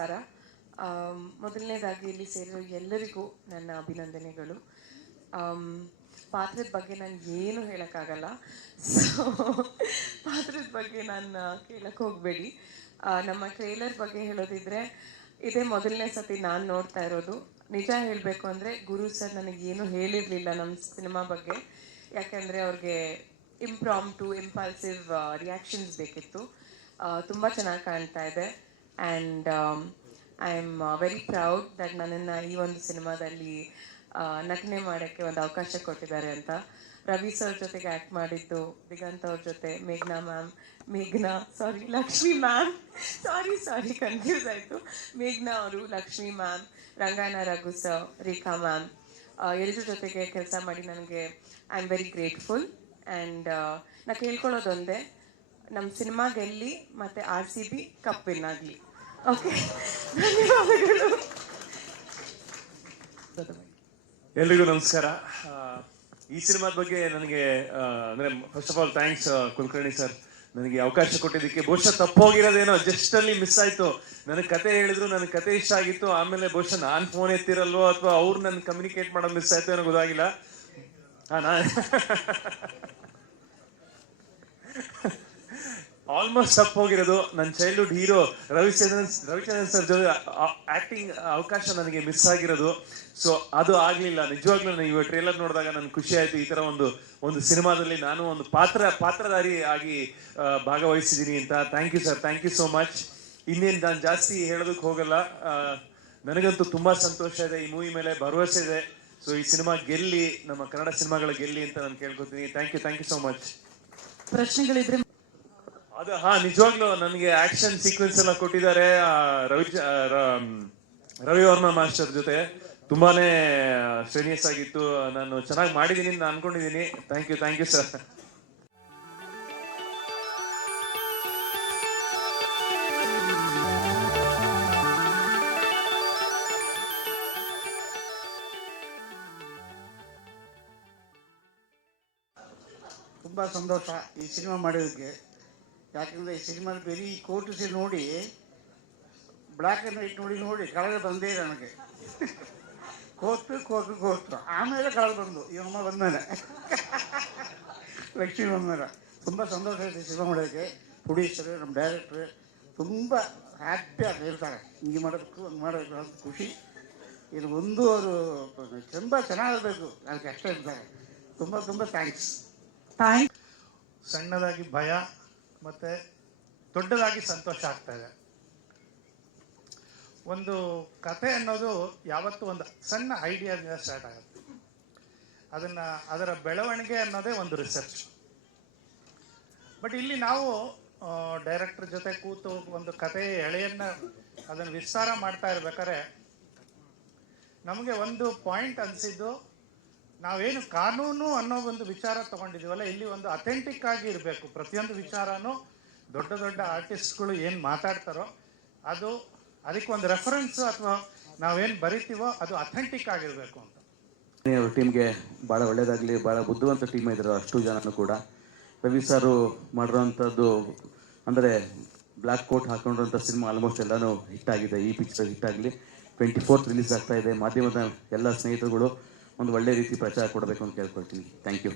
ನಮಸ್ಕಾರ. ಮೊದಲನೇದಾಗಿ ಇಲ್ಲಿ ಸೇರಿರೋ ಎಲ್ಲರಿಗೂ ನನ್ನ ಅಭಿನಂದನೆಗಳು. ಪಾತ್ರದ ಬಗ್ಗೆ ನಾನು ಏನು ಹೇಳೋಕ್ಕಾಗಲ್ಲ. ಸೊ ಪಾತ್ರದ ಬಗ್ಗೆ ನಾನು ಕೇಳಕ್ಕೆ ಹೋಗಬೇಡಿ. ನಮ್ಮ ಟ್ರೇಲರ್ ಬಗ್ಗೆ ಹೇಳೋದಿದ್ರೆ, ಇದೇ ಮೊದಲನೇ ಸತಿ ನಾನು ನೋಡ್ತಾ ಇರೋದು. ನಿಜ ಹೇಳಬೇಕು ಅಂದರೆ ಗುರು ಸರ್ ನನಗೇನು ಹೇಳಿರಲಿಲ್ಲ ನಮ್ಮ ಸಿನಿಮಾ ಬಗ್ಗೆ. ಯಾಕೆಂದರೆ ಅವ್ರಿಗೆ ಇಂಪ್ರಾಮ್ ಟು ಇಂಪಲ್ಸಿವ್ ರಿಯಾಕ್ಷನ್ಸ್ ಬೇಕಿತ್ತು. ತುಂಬ ಚೆನ್ನಾಗಿ ಕಾಣ್ತಾ ಇದೆ. And I am very proud that ನನ್ನನ್ನು ಈ ಒಂದು ಸಿನಿಮಾದಲ್ಲಿ ನಟನೆ ಮಾಡೋಕ್ಕೆ ಒಂದು ಅವಕಾಶ ಕೊಟ್ಟಿದ್ದಾರೆ ಅಂತ. ರವಿ ಸರ್ ಜೊತೆಗೆ ಆ್ಯಕ್ಟ್ ಮಾಡಿದ್ದು, ದಿಗಂತ್ ಅವ್ರ ಜೊತೆ, ಮೇಘ್ನಾ ಮ್ಯಾಮ್ ಮೇಘ್ನಾ ಸಾರಿ ಲಕ್ಷ್ಮಿ ಮ್ಯಾಮ್ ಸಾರಿ ಸಾರಿ ಕನ್ಫ್ಯೂಸ್ ಆಯಿತು. ಮೇಘ್ನಾ ಅವರು, ಲಕ್ಷ್ಮಿ ಮ್ಯಾಮ್ ರಂಗಾಯಣ ರಘು ಸರ್ ರೇಖಾ ಮ್ಯಾಮ್ ಎಲ್ಲರ ಜೊತೆಗೆ ಕೆಲಸ ಮಾಡಿ ನನಗೆ I am very grateful and ನಾ ಕೇಳ್ಕೊಳ್ಳೋದೊಂದೇ ನಮ್ಮ ಸಿನಿಮಾ ಗೆಲ್ಲಿ ಮತ್ತು ಆರ್ ಸಿ ಬಿ ಕಪ್ ಆಗಲಿ. ಓಕೆ. ಎಲ್ರಿಗೂ ನಮಸ್ಕಾರ. ಈ ಸಿನಿಮಾದ ಬಗ್ಗೆ ನನಗೆ ಅಂದ್ರೆ first of all thanks Kulkarni sir ನನಗೆ ಅವಕಾಶ ಕೊಟ್ಟಿದ್ದಕ್ಕೆ ಬಹುಶಃ ತಪ್ಪೋಗಿರೋದೇನೋ ಜಸ್ಟ್ ಅಲ್ಲಿ ಮಿಸ್ ಆಯ್ತು. ನನಗೆ ಕತೆ ಹೇಳಿದ್ರು, ನನಗೆ ಕತೆ ಇಷ್ಟ ಆಗಿತ್ತು. ಆಮೇಲೆ ಬಹುಶಃ ನಾನು ಫೋನ್ ಎತ್ತಿರಲ್ವೋ ಅಥವಾ ಅವ್ರು ನನ್ನ ಕಮ್ಯುನಿಕೇಟ್ ಮಾಡೋದು ಮಿಸ್ ಆಯ್ತು ಏನೋ ಗೊತ್ತಾಗಿಲ್ಲ. ಹಾ ನಾ ಆಲ್ಮೋಸ್ಟ್ ತಪ್ಪು ಹೋಗಿರೋದು ನನ್ನ childhood hero Ravichandran Ravichandran sir ಜೊತೆ ಆಕ್ಟಿಂಗ್ ಅವಕಾಶ ನನಗೆ ಮಿಸ್ ಆಗಿರೋದು. ಸೊ ಅದು ಆಗಲಿಲ್ಲ. ನಿಜವಾಗ್ಲೂ ನಾನು ಟ್ರೇಲರ್ ನೋಡಿದಾಗ ನನ್ಗೆ ಖುಷಿ ಆಯ್ತು. ಈ ತರ ಒಂದು ಒಂದು ಸಿನಿಮಾದಲ್ಲಿ ನಾನು ಒಂದು ಪಾತ್ರ, ಪಾತ್ರಧಾರಿ ಆಗಿ ಭಾಗವಹಿಸಿದ್ದೀನಿ ಅಂತ. Thank you sir thank you so much ಇನ್ನೇನು ನಾನು ಜಾಸ್ತಿ ಹೇಳೋದಕ್ಕೆ ಹೋಗಲ್ಲ. ನನಗಂತೂ ತುಂಬಾ ಸಂತೋಷ ಇದೆ. ಈ ಮೂವಿ ಮೇಲೆ ಭರವಸೆ ಇದೆ. ಸೊ ಈ ಸಿನಿಮಾ ಗೆಲ್ಲಿ, ನಮ್ಮ ಕನ್ನಡ ಸಿನಿಮಾಗಳ ಗೆಲ್ಲಿ ಅಂತ ನಾನು ಕೇಳ್ಕೊತೀನಿ. Thank you thank you so much ಪ್ರಶ್ನೆಗಳಿದ್ರೆ ಅದು, ಹಾ, ನಿಜವಾಗ್ಲೂ ನನಗೆ ಆಕ್ಷನ್ ಸೀಕ್ವೆನ್ಸ್ ಎಲ್ಲ ಕೊಟ್ಟಿದ್ದಾರೆ ರವಿ ರವಿ ವರ್ಮ ಮಾಸ್ಟರ್ ಜೊತೆ. ತುಂಬಾನೇ ಶ್ರೇಣಿಯಸ್ ಆಗಿತ್ತು ನಾನು ಚೆನ್ನಾಗಿ ಮಾಡಿದ್ದೀನಿ ಅಂತ ಅನ್ಕೊಂಡಿದ್ದೀನಿ thank you thank you sir ತುಂಬ ಸಂತೋಷ ಈ ಸಿನಿಮಾ ಮಾಡಿದ್ದಕ್ಕೆ. ಯಾಕಂದರೆ ಈ ಸಿನಿಮಾ ಬರೀ ಕೋಟಿಸಿ ನೋಡಿ ಬ್ಲ್ಯಾಕ್ ಆ್ಯಂಡ್ ವೈಟ್ ನೋಡಿ ನೋಡಿ ಕಳೆದ ಬಂದೇ ಇಲ್ಲ ನನಗೆ. ಕೋತು ಕೋತು ಕೋತು ಆಮೇಲೆ ಕಳೆದು ಬಂದು ಈ ಅಮ್ಮ ಬಂದಮೇಲೆ. ಲಕ್ಷ್ಮಿ ಬಂದಮೇಲೆ. ತುಂಬ ಸಂತೋಷ ಆಯ್ತು ಸಿನಿಮಾ ಮಾಡೋಕ್ಕೆ ಪ್ರೊಡ್ಯೂಸರು ನಮ್ಮ ಡೈರೆಕ್ಟ್ರು ತುಂಬ ಹ್ಯಾಪಿಯಾಗಿ ಇರ್ತಾರೆ ಹಿಂಗೆ ಮಾಡಬೇಕು ಹಂಗೆ ಮಾಡಬೇಕು ಅಂತ ಖುಷಿ. ಇದು ಒಂದು ಅವರು ತುಂಬ ಚೆನ್ನಾಗಿರಬೇಕು. ನನಗೆ ಅಷ್ಟೇ ಇರ್ತಾರೆ ತುಂಬ ತುಂಬ ಥ್ಯಾಂಕ್ಸ್ ಥ್ಯಾಂಕ್ ಸಣ್ಣದಾಗಿ ಭಯ ಮತ್ತೆ ದೊಡ್ಡದಾಗಿ ಸಂತೋಷ ಆಗ್ತಾ ಇದೆ. ಒಂದು ಕತೆ ಅನ್ನೋದು ಯಾವತ್ತೂ ಒಂದು ಸಣ್ಣ ಐಡಿಯಾದಿಂದ ಸ್ಟಾರ್ಟ್ ಆಗುತ್ತೆ. ಅದನ್ನ ಅದರ ಬೆಳವಣಿಗೆ ಅನ್ನೋದೇ ಒಂದು ರಿಸರ್ಚ್ ಬಟ್ ಇಲ್ಲಿ ನಾವು ಡೈರೆಕ್ಟರ್ ಜೊತೆ ಕೂತು ಒಂದು ಕಥೆಯ ಎಳೆಯನ್ನು ಅದನ್ನು ವಿಸ್ತಾರ ಮಾಡ್ತಾ ಇರ್ಬೇಕಾದ್ರೆ ನಮಗೆ ಒಂದು ಪಾಯಿಂಟ್ ಅನಿಸಿದ್ದು ನಾವೇನು ಕಾನೂನು ಅನ್ನೋ ಒಂದು ವಿಚಾರ ತಗೊಂಡಿದೀವಲ್ಲ, ಇಲ್ಲಿ ಒಂದು ಅಥೆಂಟಿಕ್ ಆಗಿ ಇರಬೇಕು. ಪ್ರತಿಯೊಂದು ವಿಚಾರನೂ ದೊಡ್ಡ ದೊಡ್ಡ ಆರ್ಟಿಸ್ಟ್ಗಳು ಏನು ಮಾತಾಡ್ತಾರೋ, ಅದು ಅದಕ್ಕೆ ಒಂದು ರೆಫರೆನ್ಸ್ ಅಥವಾ ನಾವೇನು ಬರಿತೀವೋ ಅದು ಅಥೆಂಟಿಕ್ ಆಗಿರಬೇಕು ಅಂತ. ಅವ್ರ ಟೀಮ್ಗೆ ಭಾಳ ಒಳ್ಳೇದಾಗಲಿ, ಭಾಳ ಬುದ್ಧಿವಂತ ಟೀಮ್ ಇದ್ದಾರೆ ಅಷ್ಟು ಜನನು ಕೂಡ. ರವಿ ಸಾರು ಮಾಡಿರೋಂಥದ್ದು ಅಂದರೆ ಬ್ಲ್ಯಾಕ್ ಕೋಟ್ ಹಾಕೊಂಡಿರೋಂಥ ಸಿನಿಮಾ ಆಲ್ಮೋಸ್ಟ್ ಎಲ್ಲನೂ ಹಿಟ್ ಆಗಿದೆ. ಈ ಪಿಕ್ಚರ್ ಹಿಟ್ ಆಗಲಿ. ಟ್ವೆಂಟಿ ಫೋರ್ತ್ ರಿಲೀಸ್ ಆಗ್ತಾ ಇದೆ. ಮಾಧ್ಯಮದ ಎಲ್ಲ ಸ್ನೇಹಿತರುಗಳು ಒಂದು ಒಳ್ಳೆ ರೀತಿ ಪ್ರಚಾರ ಕೊಡಬೇಕು ಅಂತ ಕೇಳ್ಕೊಳ್ತೀನಿ. Thank you